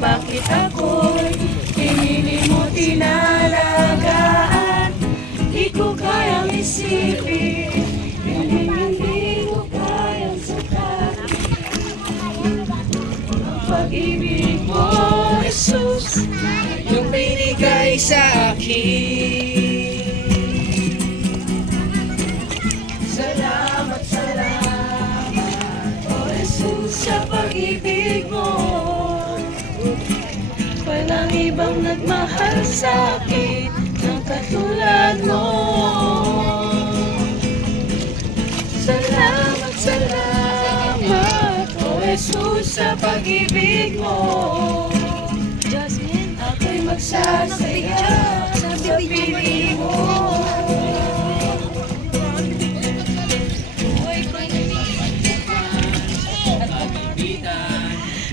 bakit ako'y pinili mo tinalagaan. Di ko kayang isipin, hindi ko kayang saklakin ang pag-ibig mo, Jesus, yung binigay sa akin. Salamat, salamat, oh Jesus, sa pag-ibig mo. Walang ibang nagmahal sa akin ng katulad mo. Salamat, salamat, oh Jesus, sa pag-ibig mo. Jasmine, ako'y magsasaya sa piling mo. At pag-ibig